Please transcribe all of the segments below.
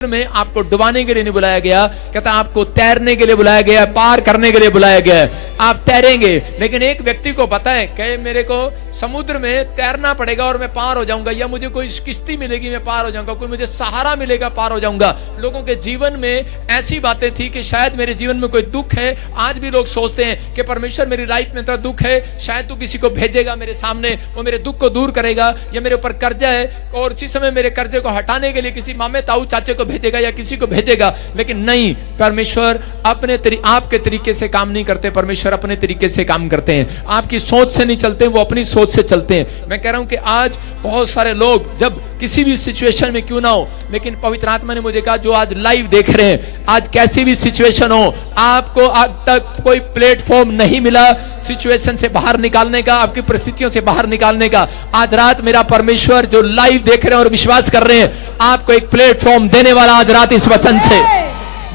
में आपको डुबाने के लिए नहीं बुलाया गया, कहता आपको तैरने के लिए बुलाया गया, पार करने के लिए बुलाया गया है। आप तैरेंगे, लेकिन एक व्यक्ति को पता है कि मेरे को समुद्र में तैरना पड़ेगा और मैं पार हो जाऊंगा, या मुझे कोई किश्ती मिलेगी मैं पार हो जाऊंगा, कोई मुझे सहारा मिलेगा पार हो जाऊंगा। लोगों के जीवन में ऐसी बातें थी कि शायद मेरे जीवन में कोई दुख है। आज भी लोग सोचते हैं कि परमेश्वर मेरी लाइफ में इतना दुख है, शायद तू किसी को भेजेगा मेरे सामने, वो मेरे दुख को दूर करेगा, या मेरे ऊपर कर्जा है और इसी समय मेरे कर्जे को हटाने के लिए किसी मामे ताऊ चाचे को भेजेगा या किसी को भेजेगा। लेकिन नहीं, परमेश्वर अपने आपके तरीके से काम नहीं करते, परमेश्वर अपने तरीके से काम करते हैं। आपकी सोच से नहीं चलते, वो अपनी सोच से चलते हैं। मैं कह रहा हूं कि आज बहुत सारे लोग जब किसी भी सिचुएशन में क्यों ना हो, लेकिन पवित्र आत्मा ने मुझे कहा जो आज लाइव देख रहे हैं, आज कैसी भी सिचुएशन हो, आपको अब तक कोई प्लेटफॉर्म नहीं मिला सिचुएशन से बाहर निकालने का, आपकी परिस्थितियों से बाहर निकालने का। आज रात मेरा परमेश्वर जो लाइव देख रहे हैं और विश्वास कर रहे हैं, आपको एक प्लेटफॉर्म देने वाला आज रात इस वचन से।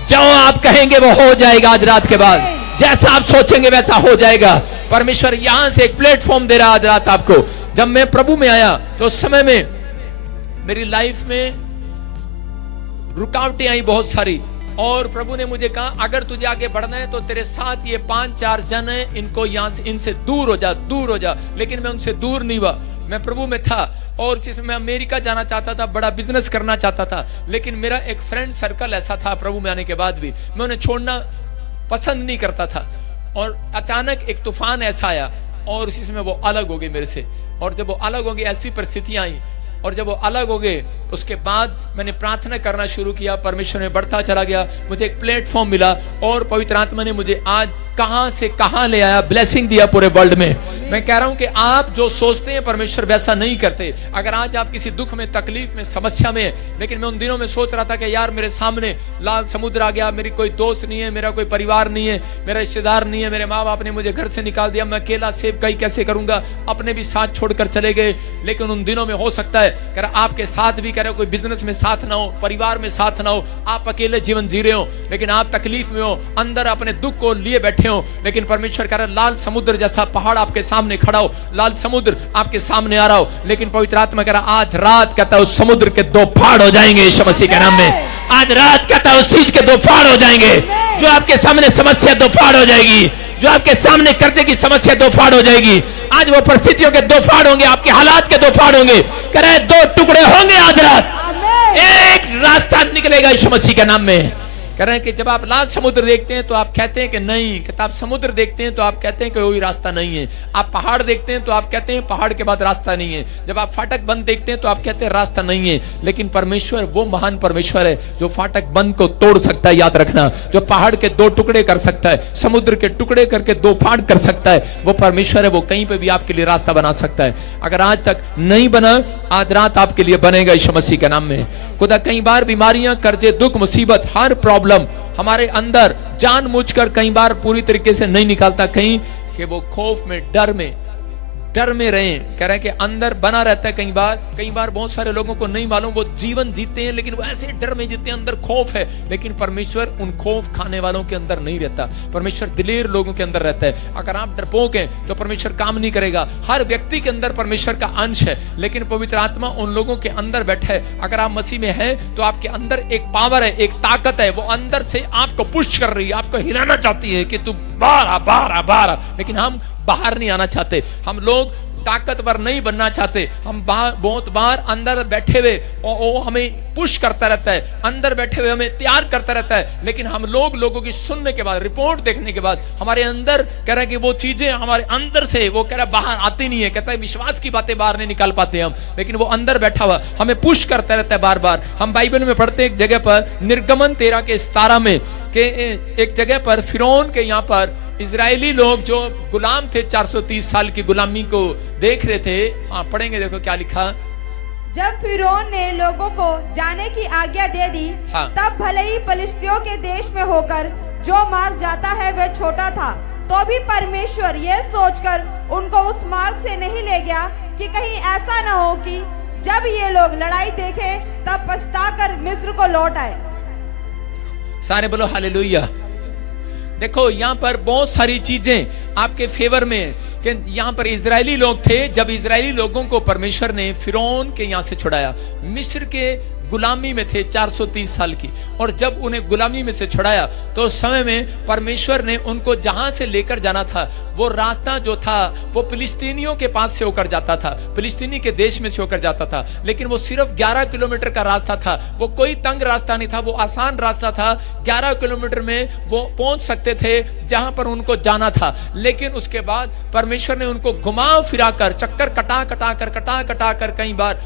जो आप कहेंगे वो हो जाएगा। आज रात के बाद जैसा आप सोचेंगे वैसा हो जाएगा। परमेश्वर यहां से एक प्लेटफॉर्म दे रहा आज रात आपको। जब मैं प्रभु में आया तो उस समय में मेरी लाइफ में रुकावटें आई बहुत सारी, और प्रभु ने मुझे कहा अगर तुझे आगे बढ़ना है तो तेरे साथ ये 5-4 जन है, इनको यहां से इनसे दूर हो जा, दूर हो जा। लेकिन मैं उनसे दूर नहीं हुआ, मैं प्रभु में था और जिसमें मैं अमेरिका जाना चाहता था, बड़ा बिजनेस करना चाहता था। लेकिन मेरा एक फ्रेंड सर्कल ऐसा था, प्रभु में आने के बाद भी मैं उन्हें छोड़ना पसंद नहीं करता था। और अचानक एक तूफान ऐसा आया और इसी समय वो अलग हो गए मेरे से। और जब वो अलग हो गए, ऐसी परिस्थितियां आई, और जब वो अलग हो गए उसके बाद मैंने प्रार्थना करना शुरू किया, परमेश्वर में बढ़ता चला गया, मुझे एक प्लेटफॉर्म मिला और पवित्र आत्मा ने मुझे आज कहां से कहां ले आया, ब्लेसिंग दिया पूरे वर्ल्ड में। मैं कह रहा हूं कि आप जो सोचते हैं परमेश्वर वैसा नहीं करते। अगर आज आप किसी दुख में, तकलीफ में, समस्या में, लेकिन मैं उन दिनों में सोच रहा था कि यार मेरे सामने लाल समुद्र आ गया, मेरी कोई दोस्त नहीं है, मेरा कोई परिवार नहीं है, मेरा रिश्तेदार नहीं है, मेरे माँ बाप ने मुझे घर से निकाल दिया, मैं अकेला सेव कहीं कैसे करूंगा, अपने भी साथ छोड़कर चले गए। लेकिन उन दिनों में हो सकता है कह रहा आपके साथ भी, कह रहे कोई बिजनेस में साथ ना हो, परिवार में साथ ना हो, आप अकेले जीवन जी रहे हो, लेकिन आप तकलीफ में हो, अंदर अपने दुख को लिए बैठे हो। लेकिन परमेश्वर कह रहा लाल समुद्र जैसा पहाड़ आपके सामने खड़ा हो, लाल समुद्र आपके सामने आ रहा हो। लेकिन पवित्र आत्मा कह रहा आज रात कहता है उस समुद्र के 2 फाड़ हो जाएंगे यीशु मसीह के नाम में। आज रात कहता है उस चीज के 2 फाड़ हो जाएंगे। जो आपके सामने समस्या 2 फाड़ हो जाएगी, जो आपके सामने कर्जे की समस्या 2 फाड़ हो जाएगी। आज वो परिस्थितियों के 2 फाड़ होंगे, आपके हालात के 2 फाड़ होंगे। कह रहा है 2 टुकड़े होंगे आज रात, एक रास्ता निकलेगा यीशु मसीह के नाम में। कह रहे हैं कि जब आप लाल समुद्र देखते हैं तो आप कहते हैं कि नहीं, कहता आप समुद्र देखते हैं तो आप कहते हैं कि कोई रास्ता नहीं है। आप पहाड़ देखते हैं तो आप कहते हैं पहाड़ के बाद रास्ता नहीं है। जब आप फाटक बंद देखते हैं तो आप कहते हैं रास्ता नहीं है। लेकिन परमेश्वर वो महान परमेश्वर है जो फाटक बंद को तोड़ सकता है, याद रखना, जो पहाड़ के 2 टुकड़े कर सकता है, समुद्र के टुकड़े करके 2 फाड़ कर सकता है, वो परमेश्वर है। वो कहीं पे भी आपके लिए रास्ता बना सकता है। अगर आज तक नहीं बना, आज रात आपके लिए बनेगा यीशु मसीह के नाम में। खुदा कई बार बीमारियां, कर्जे, दुख, मुसीबत, हर प्रॉब्लम हमारे अंदर जानबूझकर कई बार पूरी तरीके से नहीं निकालता, कहीं कि वो खौफ में, डर में रहे। कह रहे हैं कि अंदर बना रहता है। कई बार बहुत सारे लोगों को नहीं मालूम, वो जीवन जीते हैं लेकिन वो ऐसे डर में जीते हैं, अंदर खौफ है। लेकिन परमेश्वर उन खौफ खाने वालों के अंदर नहीं रहता, परमेश्वर दिलेर लोगों के अंदर रहता है। अगर आप डरपोक हैं तो परमेश्वर काम नहीं करेगा। हर व्यक्ति के अंदर परमेश्वर का अंश है, लेकिन पवित्र आत्मा उन लोगों के अंदर बैठा है। अगर आप मसीह में हैं तो आपके अंदर एक पावर है, एक ताकत है, वो अंदर से आपको पुश कर रही है, आपको हिलाना चाहती है कि तू बाहर। लेकिन हम बाहर नहीं आना चाहते, हम लोग ताकतवर नहीं बनना चाहते। हम बहुत बार अंदर बैठे हुए वो हमें पुश करता रहता है, अंदर बैठे हुए हमें तैयार करता रहता है। लेकिन हम लोगों की सुनने के बाद, रिपोर्ट देखने के बाद, हमारे अंदर कह रहा है कि वो चीजें हमारे अंदर से वो कह रहा है बाहर आती नहीं है। कहता है विश्वास की बातें बाहर नहीं निकाल पाते हम, लेकिन वो अंदर बैठा हुआ हमें पुश करता रहता है बार बार। हम बाइबल में पढ़ते एक जगह पर, निर्गमन 13 के 17 में, के एक जगह पर फिरौन के यहाँ पर इजरायली लोग जो गुलाम थे, 430 साल की गुलामी को देख रहे थे। हाँ पढ़ेंगे, देखो क्या लिखा। जब फिरौन ने लोगों को जाने की आज्ञा दे दी, हाँ। तब भले ही पलिश्तियों के देश में होकर जो मार्ग जाता है वह छोटा था, तो भी परमेश्वर यह सोचकर उनको उस मार्ग से नहीं ले गया कि कहीं ऐसा न हो कि जब ये लोग लड़ाई देखें तब पछताकर मिस्र को लौट आए। सारे बोलो हालेलुया। देखो यहाँ पर बहुत सारी चीजें आपके फेवर में कि यहाँ पर इजरायली लोग थे। जब इजरायली लोगों को परमेश्वर ने फिरौन के यहाँ से छुड़ाया, मिस्र के गुलामी में थे 430 साल की, और जब उन्हें गुलामी में से छुड़ाया तो उस समय में परमेश्वर ने उनको जहां से लेकर जाना था वो रास्ता जो था वो फिलिस्तीनियों के पास से होकर जाता था, फिलिस्तीनी के देश में से होकर जाता था, लेकिन वो सिर्फ 11 किलोमीटर का रास्ता था। वो कोई तंग रास्ता नहीं था, वो आसान रास्ता था। 11 किलोमीटर में वो पहुंच सकते थे जहां पर उनको जाना था। लेकिन उसके बाद परमेश्वर ने उनको घुमा फिरा कर, चक्कर कटा कटा कर कई बार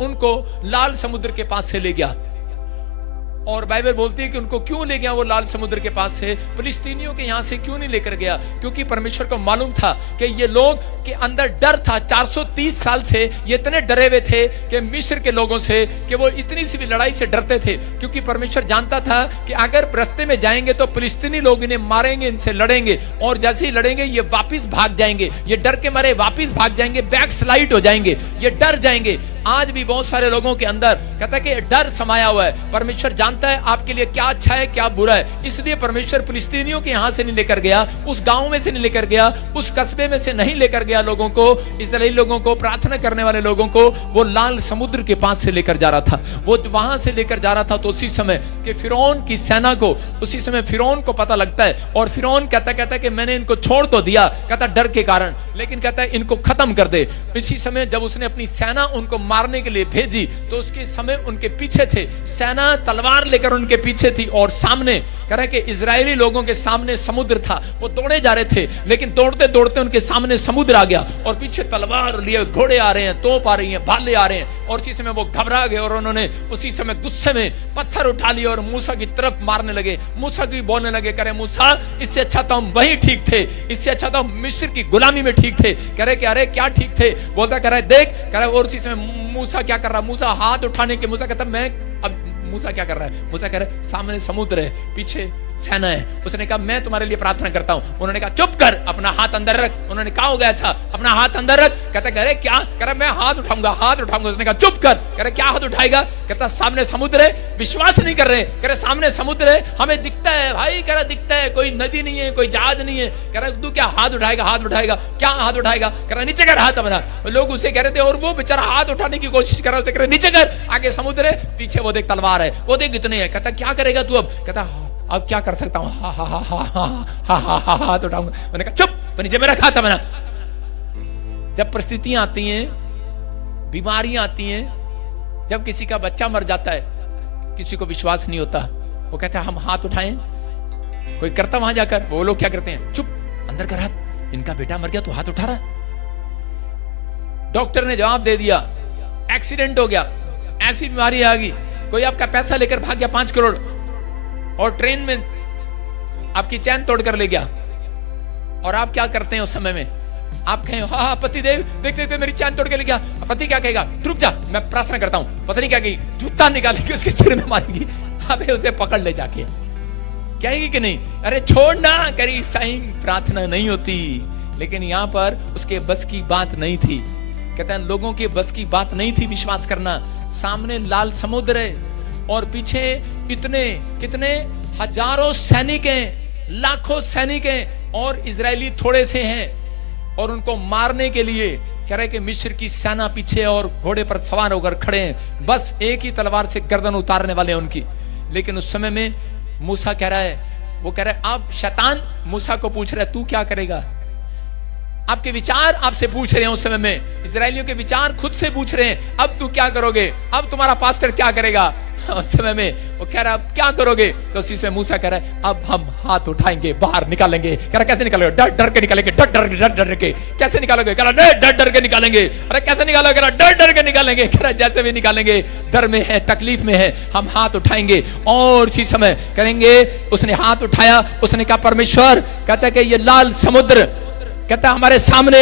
उनको लाल समुद्र के पास से ले गया। और बाइबल बोलती है कि उनको क्यों ले गया वो लाल समुद्र के पास से, फिलिस्तीनियों के यहां से क्यों नहीं लेकर गया? क्योंकि परमेश्वर को मालूम था कि ये लोग के अंदर डर था। 430 साल से ये इतने डरे हुए थे कि मिस्र के लोगों से, कि वो इतनी सी भी लड़ाई से डरते थे, क्योंकि परमेश्वर जानता था कि अगर रास्ते में जाएंगे तो फिलिस्तीनी लोग इन्हें मारेंगे, इनसे लड़ेंगे, और जैसे ही लड़ेंगे ये वापिस भाग जाएंगे, ये डर के मारे वापिस भाग जाएंगे, बैक स्लाइड हो जाएंगे, ये डर जाएंगे। आज भी बहुत सारे लोगों के अंदर कहता है कि डर समाया हुआ है। परमेश्वर जानता है आपके लिए क्या अच्छा है क्या बुरा है, इसलिए परमेश्वर फिलिस्तीनियों के यहां से नहीं लेकर गया, उस गांव में से नहीं लेकर गया, उस कस्बे में से नहीं लेकर गया लोगों को, इस्राएली लोगों को, प्रार्थना करने वाले लोगों को वो लाल समुद्र के पास से लेकर जा रहा था। वो वहां से लेकर जा रहा था तो उसी समय कि फिरौन की सेना को, उसी समय फिरौन को पता लगता है, और फिरौन कहता है कि मैंने इनको छोड़ तो दिया, कहता डर के कारण, लेकिन कहता है इनको खत्म कर दे। इसी समय जब उसने अपनी सेना उनको मारने के लिए भेजी तो उसके समय उनके पीछे थे, सेना तलवार लेकर उनके पीछे थी, और सामने कह रहा है कि इजरायली लोगों के सामने समुद्र था। वो दौड़े जा रहे थे, लेकिन दौड़ते दौड़ते उनके सामने समुद्र आ गया, और पीछे तलवार लिए घोड़े आ रहे हैं, तोप आ रही हैं, भाले आ रहे हैं, और उसी समय वो घबरा गए और उन्होंने उसी समय गुस्से में पत्थर उठा लिए और मूसा की तरफ मारने लगे। मूसा की बोलने लगे, कह रहे मूसा इससे अच्छा तो हम वहीं ठीक थे, इससे अच्छा तो हम मिस्र की गुलामी में ठीक थे। कह रहे कि अरे क्या ठीक थे? बोलता कह रहा है देख, कह रहा है, और उसी समय मूसा क्या कर रहा है? मूसा हाथ उठाने के, मूसा कहता मैं, अब मूसा क्या कर रहा है? मूसा कह रहा है सामने समुद्र है, पीछे सेना है। उसने कहा मैं तुम्हारे लिए प्रार्थना करता हूं। उन्होंने कहा चुप कर, अपना हाथ अंदर रख। उन्होंने कहा होगा ऐसा, अपना हाथ अंदर रख। कहता कह रहे क्या? कह रहा मैं हाथ उठाऊंगा, हाथ उठाऊंगा। उसने कहा चुप कर। कह रहे क्या हाथ उठाएगा? कहता सामने समुद्र है। विश्वास नहीं कर रहे, कह रहे सामने समुद्र है, हमें दिखता है भाई, कह रहा दिखता है, कोई नदी नहीं है, कोई जहाज नहीं है। कह रहा तू क्या हाथ उठाएगा? हाथ उठाएगा क्या? हाथ उठाएगा? कह रहा नीचे कर हाथ अपना। लोग उसे कह रहे थे, और वो बेचारा हाथ उठाने की कोशिश कर रहा है, कह रहे नीचे कर, आगे समुद्र है, पीछे वो देख तलवार है, वो देख इतने है। कहता क्या करेगा तू अब? कहता अब क्या कर सकता हूं? हा हा हा हा हा हा हा हाथ उठाऊंगा। मैंने कहा चुप, नीचे में रखा था मैंने। जब परिस्थितियां आती हैं, बीमारियां आती हैं, जब किसी का बच्चा मर जाता है, किसी को विश्वास नहीं होता, वो कहता है हम हाथ उठाएं। कोई करता वहां जाकर, वो लोग क्या करते हैं? चुप, अंदर कर हाथ, इनका बेटा मर गया तो हाथ उठा रहा है। डॉक्टर ने जवाब दे दिया, एक्सीडेंट हो गया, ऐसी बीमारी आ गई, कोई आपका पैसा लेकर भाग गया 5 करोड़, और ट्रेन में आपकी चैन तोड़कर ले गया, और आप क्या करते हैं उस समय में? आप कहें हाँ पति देव देख देख मेरी चैन तोड़ के ले गया। पति क्या कहेगा? रुक जा, मैं प्रार्थना करता हूं। पता नहीं क्या कहेगी, जूता निकालेगी, उसके सिर में मारेगी, अबे उसे पकड़ ले जाके। कहेगी कि नहीं? अरे छोड़ना, करी साईं प्रार्थना नहीं होती। लेकिन यहां पर उसके बस की बात नहीं थी। कहते हैं लोगों के बस की बात नहीं थी विश्वास करना। सामने लाल समुद्र है, और पीछे इतने कितने हजारों सैनिक हैं, लाखों सैनिक हैं, और इजरायली थोड़े से हैं, और उनको मारने के लिए कह रहे कि मिस्र की सेना पीछे और घोड़े पर सवार होकर खड़े हैं, बस एक ही तलवार से गर्दन उतारने वाले हैं उनकी। लेकिन उस समय में मूसा कह रहा है, वो कह रहा है आप शैतान, मूसा को पूछ रहा है तू क्या करेगा? आपके विचार आपसे पूछ रहे हैं। उस समय में इजरायलियों के विचार खुद से पूछ रहे हैं, अब तू क्या करोगे? अब तुम्हारा पास्टर क्या करेगा? उस समय में वो कह रहा है अब क्या करोगे? तो उसी से मूसा कह रहा है अब हम हाथ उठाएंगे, बाहर निकालेंगे। कह रहा कैसे निकालोगे? डर डर के निकालेंगे, डर डर के। कैसे निकालोगे? कह रहा डर डर के निकालेंगे। अरे कैसे निकालोगे? कह रहा डर डर के निकालेंगे। कह रहा जैसे भी निकालेंगे, डर में है, तकलीफ में है, हम हाथ उठाएंगे और इसी समय करेंगे। उसने हाथ उठाया, उसने कहा परमेश्वर, कहता है कि ये लाल समुद्र कहता हमारे सामने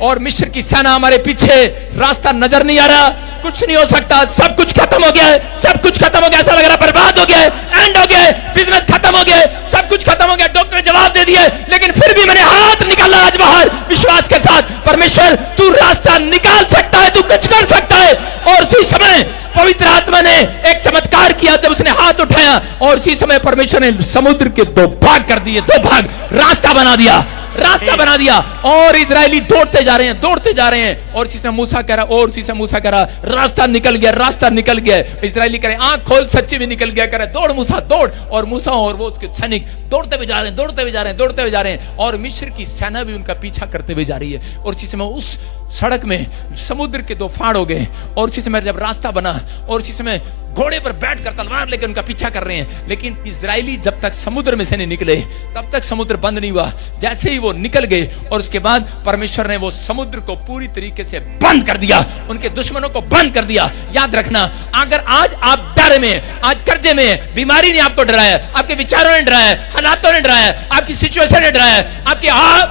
और मिस्र की सेना हमारे पीछे, रास्ता नजर नहीं आ रहा, कुछ नहीं हो सकता, सब कुछ खत्म हो गया है, सब कुछ खत्म हो गया, ऐसा लग रहा है बर्बाद हो गया है, एंड हो गया है, बिजनेस खत्म हो गया है, सब कुछ खत्म हो गया। डॉक्टर ने जवाब दे दिया, लेकिन फिर भी मैंने हाथ निकाला आज बाहर विश्वास के साथ, परमेश्वर तू रास्ता निकाल सकता है, तू कुछ कर सकता है। और उसी समय पवित्र आत्मा ने एक चमत्कार किया जब उसने हाथ उठाया, और उसी समय परमेश्वर ने समुद्र के 2 भाग कर दिए, 2 भाग रास्ता बना दिया, रास्ता बना दिया और इजरायली दौड़ते जा रहे हैं, दौड़ते जा रहे हैं। और उसी से मूसा कह रहा, और उसी से मूसा कह रहा, रास्ता निकल गया, रास्ता निकल गया। इजरायली कह रहे आंख खोल, सच्ची भी निकल गया। कह रहे दौड़ मूसा दौड़। और मूसा और वो उसके सैनिक दौड़ते हुए जा रहे हैं, दौड़ते हुए जा रहे हैं, दौड़ते हुए जा रहे हैं। और मिस्र की सेना भी उनका पीछा करते हुए जा रही है। और उसी समय उस सड़क में समुद्र के 2 फाड़ हो गए। और उसी समय जब रास्ता बना, और उसी समय घोड़े पर बैठकर तलवार लेकर उनका पीछा कर रहे हैं। लेकिन इजरायली जब तक समुद्र में से नहीं निकले तब तक समुद्र बंद नहीं हुआ। जैसे ही वो निकल गए और उसके बाद परमेश्वर ने वो समुद्र को पूरी तरीके से बंद कर दिया, उनके दुश्मनों को बंद कर दिया। याद रखना, अगर आज आप डर में, आज कर्जे में, बीमारी ने आपको डराया, आपके विचारों ने डराया, हालातों ने डराया, आपकी सिचुएशन ने डराया,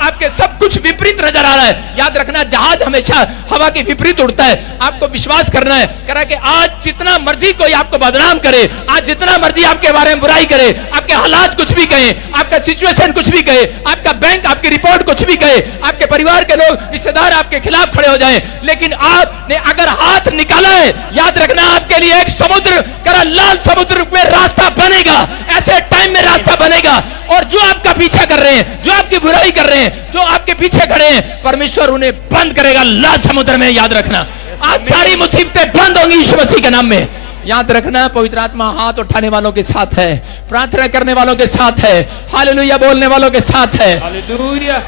आपके सब कुछ विपरीत नजर आ रहा है, याद रखना जहाज हमेशा हवा के विपरीत उड़ता है। आपको विश्वास करना है, कह रहा है कि आज जितना मर्जी कोई आपको बदनाम करे, आज जितना मर्जी आपके बारे में बुराई करे, आपके हालात कुछ भी कहे, आपका सिचुएशन कुछ भी कहे, आपका बैंक, आपकी रिपोर्ट कुछ भी कहे, आपके परिवार के लोग, रिश्तेदार आपके खिलाफ खड़े हो जाएं, लेकिन आपने अगर हाथ निकाला है, याद रखना आपके लिए एक समुद्र, करा लाल समुद्र में रास्ता बनेगा। ऐसे टाइम में रास्ता बनेगा। और जो आपका पीछा कर रहे हैं, जो आपकी बुराई कर रहे हैं, जो आपके पीछे खड़े हैं, परमेश्वर उन्हें बंद करेगा लाल समुद्र में। याद रखना, आज सारी मुसीबतें बंद होंगी यीशु मसीह के नाम में। याद रखना, पवित्र आत्मा हाथ उठाने वालों के साथ है, प्रार्थना करने वालों के साथ है, हालेलुया बोलने वालों के साथ है। हालेलुया।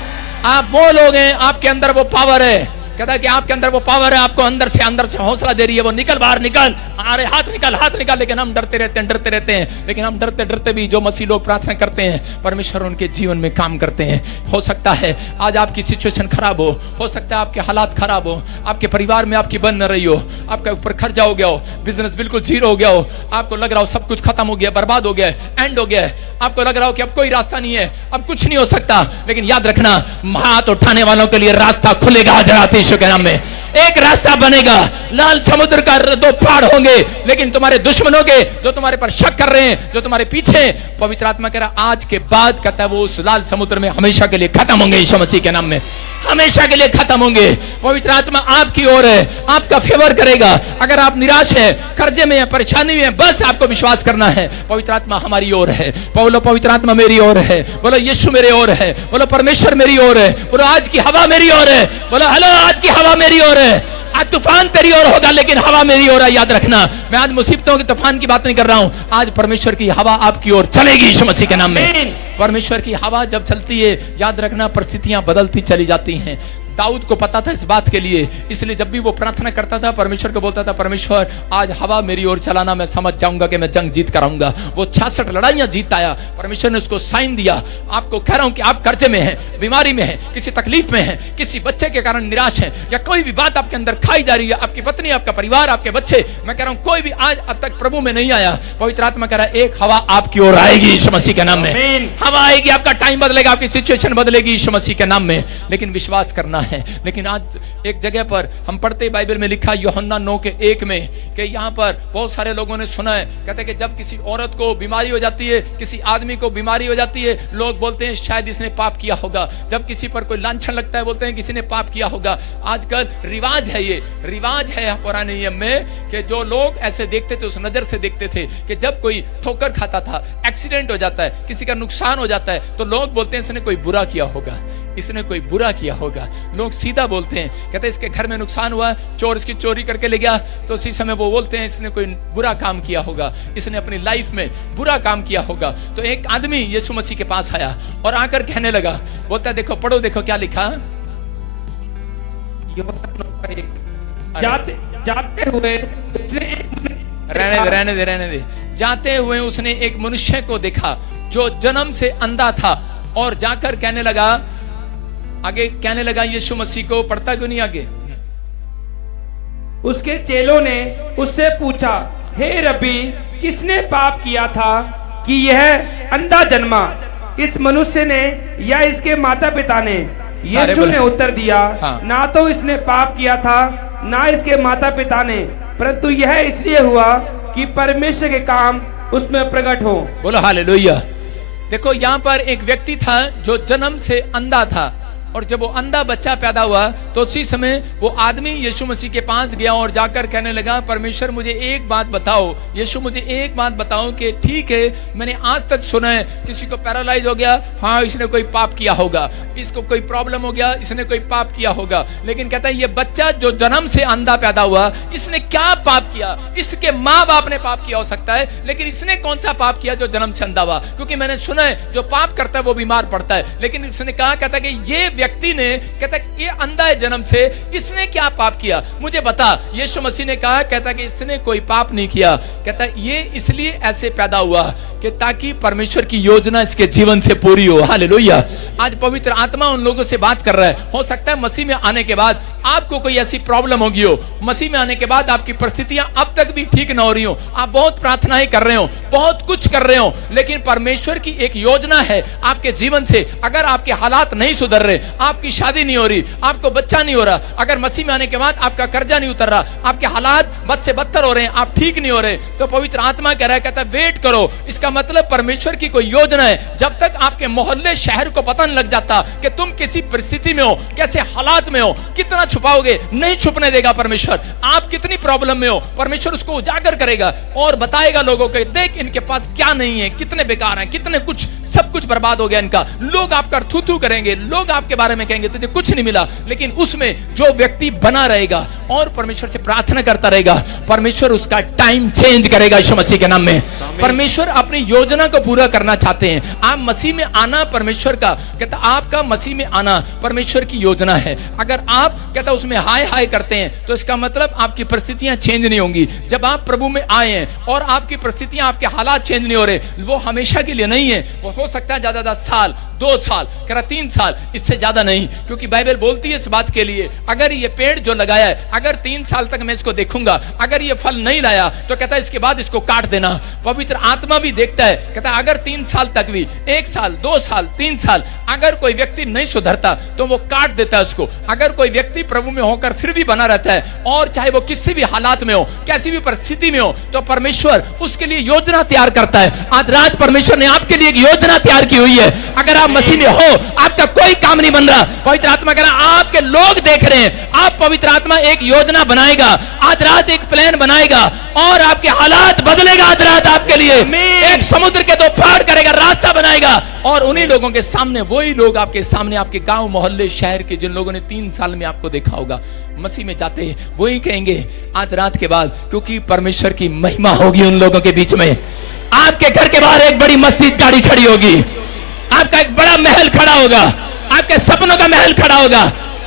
आप वो लोग हैं, आपके अंदर वो पावर है। कहता है कि आपके अंदर वो पावर है, आपको अंदर से हौसला दे रही है, वो निकल बाहर निकल, अरे हाथ निकाल। लेकिन हम डरते रहते हैं। लेकिन हम डरते भी जो मसीह लोग प्रार्थना करते हैं, परमेश्वर उनके जीवन में काम करते हैं। हो सकता है आज आपकी सिचुएशन खराब हो सकता है आपके हालात खराब हो, आपके परिवार में आपकी बन न रही हो, आपका ऊपर खर्चा हो गया हो, बिजनेस बिल्कुल जीरो हो गया हो, आपको लग रहा हो सब कुछ खत्म हो गया, बर्बाद हो गया, एंड हो गया, आपको लग रहा हो कि अब कोई रास्ता नहीं है, अब कुछ नहीं हो सकता। लेकिन याद रखना, हाथ उठाने वालों के लिए रास्ता खुलेगा आज रात यीशु के नाम में। एक रास्ता बनेगा, लाल समुद्र का 2 फाड़ होंगे, लेकिन तुम्हारे दुश्मनों के, जो तुम्हारे पर शक कर रहे हैं, जो तुम्हारे पीछे, पवित्र आत्मा कह रहा आज के बाद कहता है वो उस लाल समुद्र में हमेशा के लिए खत्म होंगे यीशु मसीह के नाम में, हमेशा के लिए खत्म होंगे। पवित्र आत्मा आपकी ओर है, आपका फेवर करेगा। अगर आप निराश हैं, कर्जे में हैं, परेशानी में हैं, बस आपको विश्वास करना है, पवित्र आत्मा हमारी ओर है। बोलो पवित्र आत्मा मेरी ओर है, बोलो यीशु मेरे ओर है, बोलो परमेश्वर मेरी ओर है, बोलो आज की हवा मेरी ओर है, बोलो हेलो आज की हवा मेरी ओर है। आज तूफान तेरी ओर होगा लेकिन हवा मेरी ओर है। याद रखना, मैं आज मुसीबतों के तूफान की बात नहीं कर रहा हूं, आज परमेश्वर की हवा आपकी ओर चलेगी यीशु मसीह के नाम में। परमेश्वर की हवा जब चलती है, याद रखना परिस्थितियां बदलती चली जाती हैं। दाऊद को पता था इस बात के लिए, इसलिए जब भी वो प्रार्थना करता था परमेश्वर को बोलता था, परमेश्वर आज हवा मेरी ओर चलाना, मैं समझ जाऊंगा कि मैं जंग जीत कर आऊंगा। वो 66 लड़ाइयां जीत आया, परमेश्वर ने उसको साइन दिया। आपको कह रहा हूं कि आप कर्जे में हैं, बीमारी में हैं, किसी तकलीफ में हैं, किसी बच्चे के कारण निराश हैं, या कोई भी बात आपके अंदर खाई जा रही है, आपकी पत्नी, आपका परिवार, आपके बच्चे, मैं कह रहा हूं कोई भी आज अब तक प्रभु में नहीं आया, पवित्र आत्मा कह रहा है एक हवा आपकी ओर आएगी यीशु मसीह के नाम में। हवा आएगी, आपका टाइम बदलेगा, आपकी सिचुएशन बदलेगी यीशु मसीह के नाम में। लेकिन विश्वास करना है। लेकिन आज एक जगह पर हम पढ़ते बाइबल में लिखा यूहन्ना 9:1 में कि यहाँ पर बहुत सारे लोगों ने सुना है, कहते हैं कि जब किसी औरत को बीमारी हो जाती है, किसी आदमी को बीमारी हो जाती है, लोग बोलते हैं शायद इसने पाप किया होगा। जब किसी पर कोई लांछन लगता है, बोलते हैं किसी ने पाप किया होगा। आजकल रिवाज है, ये रिवाज है पुराने नियम में कि जो लोग ऐसे देखते थे, उस नजर से देखते थे कि जब कोई ठोकर खाता था, एक्सीडेंट हो जाता है, किसी का नुकसान हो जाता है, तो लोग बोलते हैं इसने कोई बुरा किया होगा, इसने कोई बुरा किया होगा। लोग सीधा बोलते हैं, कहते हैं इसके घर में नुकसान हुआ, चोर इसकी चोरी करके ले गया, तो उसी समय वो बोलते हैं इसने कोई बुरा काम किया होगा, इसने अपनी लाइफ में बुरा काम किया होगा। तो एक आदमी यीशु मसीह के पास आया और आकर कहने लगा, बोलता है देखो पढ़ो, देखो क्या लिखा। जाते हुए रहने दे। जाते हुए उसने एक मनुष्य को देखा जो जन्म से अंधा था, और जाकर कहने लगा, आगे कहने लगा यीशु मसीह को, पढ़ता क्यों नहीं आगे? उसके चेलों ने उससे पूछा, हे रब्बी, किसने पाप किया था कि यह अंधा जन्मा, इस मनुष्य ने या इसके माता पिता ने? यीशु ने उत्तर दिया, हाँ। ना तो इसने पाप किया था, ना इसके माता पिता ने, परंतु यह इसलिए हुआ कि परमेश्वर के काम उसमें प्रकट हो। बोलो हालेलुया। देखो यहाँ पर एक व्यक्ति था जो जन्म से अंधा था, और जब वो अंधा बच्चा पैदा हुआ तो उसी समय वो आदमी यीशु मसीह के पास गया और जाकर कहने लगा, परमेश्वर मुझे एक बात बताओ, यीशु मुझे एक बात बताओ कि ठीक है मैंने आज तक सुना है किसी को पैरालाइज हो गया, हाँ इसने कोई पाप किया होगा, इसको कोई प्रॉब्लम हो गया, इसने कोई पाप किया होगा, लेकिन कहता है ये बच्चा जो जन्म से अंधा पैदा हुआ इसने क्या पाप किया? इसके माँ बाप ने पाप किया हो सकता है, लेकिन इसने कौन सा पाप किया जो जन्म से अंधा हुआ? क्योंकि मैंने सुना है जो पाप करता है वो बीमार पड़ता है, लेकिन इसने कहा, कहता है कि ये व्यक्ति ने, कहता है ये अंधा है जन्म से, इसने क्या पाप किया मुझे बता। यीशु मसीह ने कहा, कहता है कि इसने कोई पाप नहीं किया, कहता है ये इसलिए ऐसे पैदा हुआ कि ताकि परमेश्वर की योजना इसके जीवन से पूरी हो। हालेलुया। आज पवित्र आत्मा उन लोगों से बात कर रहा है। हो सकता है मसीह में आने के बाद आपको कोई ऐसी प्रॉब्लम होगी हो, मसीह में आने के बाद आपकी परिस्थितियां अब तक भी ठीक ना हो रही हो, आप बहुत प्रार्थनाएं कर रहे हो, बहुत कुछ कर रहे हो, लेकिन परमेश्वर की एक योजना है आपके जीवन से। अगर आपके हालात नहीं सुधर रहे, आपकी शादी नहीं हो रही, आपको बच्चा नहीं हो रहा, अगर मसीह में आने के बाद आपका कर्जा नहीं उतर रहा, आपके हालात बद से बदतर हो रहे हैं, आप ठीक नहीं हो रहे, तो पवित्र आत्मा कह रहा है, कहता है वेट करो। इसका मतलब परमेश्वर की कोई योजना है। जब तक आपके मोहल्ले शहर को पता नहीं लग जाता कि तुम किसी परिस्थिति में हो, कैसे हालात में हो, कितना छुपाओगे, नहीं छुपने देगा परमेश्वर। आप कितनी प्रॉब्लम में हो, परमेश्वर उसको उजागर करेगा और बताएगा लोगों को, देख इनके पास क्या नहीं है, कितने बेकार हैं, कितने कुछ, सब कुछ बर्बाद हो गया इनका। लोग आपका थू थू करेंगे, लोग आपके बारे में कहेंगे तुझे कुछ नहीं मिला, लेकिन उसमें जो व्यक्ति बना रहेगा और परमेश्वर से प्रार्थना करता रहेगा, परमेश्वर उसका टाइम चेंज करेगा यीशु मसीह के नाम में। परमेश्वर अपनी योजना को पूरा करना चाहते हैं। आप मसीह में आना परमेश्वर का, कहता आपका मसीह में आना परमेश्वर की योजना है। अगर आप कहता उसमें हाय हाय करते हैं तो इसका मतलब आपकी परिस्थितियां चेंज नहीं होंगी। जब आप प्रभु में आए हैं और आपकी परिस्थितियां, आपके हालात चेंज नहीं हो रहे, वो हमेशा के लिए नहीं है। वो हो सकता है ज्यादा 10 साल, 2 साल, कह रहा 3 साल, इससे ज्यादा नहीं, क्योंकि बाइबल बोलती है इस बात के लिए, अगर ये पेड़ जो लगाया है, अगर 3 साल तक मैं इसको देखूंगा, अगर ये फल नहीं लाया तो कहता है इसके बाद इसको काट देना। पवित्र आत्मा भी देखता है, कहता है अगर 3 साल तक भी, 1 साल, 2 साल, 3 साल, अगर कोई व्यक्ति नहीं सुधरता तो वो काट देता है उसको। अगर कोई व्यक्ति प्रभु में होकर फिर भी बना रहता है, और चाहे वो किसी भी हालात में हो, कैसी भी परिस्थिति में हो, तो परमेश्वर उसके लिए योजना तैयार करता है। आज रात परमेश्वर ने आपके लिए एक योजना तैयार की हुई है। अगर आप मसीह में हो, आपका कोई काम नहीं बन रहा, पवित्र आत्मा कह रहा आपके लोग देख रहे हैं, आप पवित्र आत्मा एक योजना बनाएगा, आज रात एक प्लान बनाएगा और आपके हालात बदलेगा। आज रात आपके लिए एक समुद्र के 2 फाड़ करेगा, रास्ता बनाएगा, और उन्हीं लोगों के सामने, वही लोग आपके सामने, आपके गांव मोहल्ले शहर के जिन लोगों ने 3 साल में आपको देखा होगा मसीह में जाते हैं, वही कहेंगे आज रात के बाद, क्योंकि परमेश्वर की महिमा होगी उन लोगों के बीच में। आपके घर के बाहर एक बड़ी मस्जिद गाड़ी खड़ी होगी, आपका एक बड़ा महल खड़ा होगा, आपके सपनों का महल खड़ा होगा।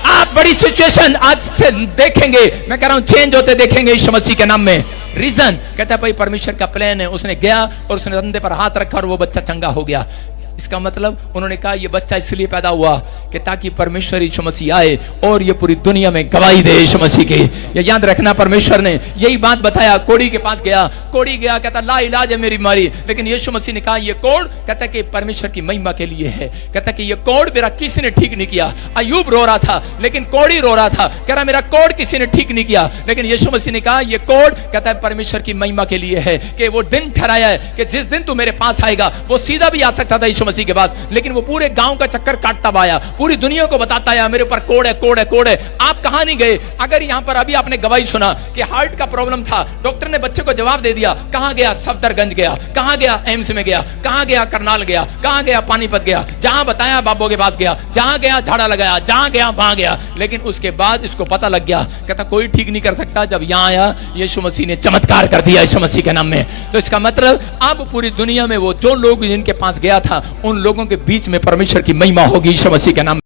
आप बड़ी सिचुएशन आज से देखेंगे, मैं कह रहा हूं चेंज होते देखेंगे यीशु मसीह के नाम में। रीजन कहता है भाई परमेश्वर का प्लान है। उसने गया और उसने कंधे पर हाथ रखा और वो बच्चा चंगा हो गया। इसका मतलब उन्होंने कहा ये बच्चा इसलिए पैदा हुआ कि ताकि परमेश्वर यीशु मसीह आए और ये पूरी दुनिया में गवाही दे यीशु मसीह की। ये याद रखना, परमेश्वर ने यही बात बताया। कोड़ी के पास गया, कोड़ी गया, कहता ला इलाज है मेरी बीमारी, लेकिन यीशु मसीह ने कहा ये कोड़, कहता कि परमेश्वर की महिमा के लिए है। कहता कि ये कोड़ मेरा किसी ने ठीक नहीं किया। अय्यूब रो रहा था लेकिन कोड़ी रो रहा था, कह रहा मेरा कोड़ किसी ने ठीक नहीं किया, लेकिन यीशु मसीह ने कहा ये कोड़, कहता है परमेश्वर की महिमा के लिए है, कि वो दिन ठहराया है कि जिस दिन तू मेरे पास आएगा। वो सीधा भी आ सकता था यीशु मसीह के पास, लेकिन वो पूरे गांव का चक्कर काटता आया, पूरी दुनिया को बताता आया मेरे ऊपर कोड़ है, कोड़ है, कोड़ है। आप कहां नहीं गए? अगर यहां पर अभी आपने गवाही सुना कि हार्ट का प्रॉब्लम था, डॉक्टर ने बच्चे को जवाब दे दिया, कहां गया? सफदरगंज गया, कहां गया? एम्स में गया, कहां गया? करनाल गया, कहां गया? पानीपत गया, जहां बताया बाबू के पास गया, जहां गया झाड़ा लगाया, जहां गया वहां गया, लेकिन उसके बाद इसको पता लग गया, कहता कोई ठीक नहीं कर सकता। जब यहां आया यीशु मसीह ने चमत्कार कर दिया यीशु मसीह के नाम में। तो इसका मतलब अब पूरी दुनिया में वो जो लोग जिनके पास गया था, उन लोगों के बीच में परमेश्वर की महिमा होगी यीशु मसीह के नाम में।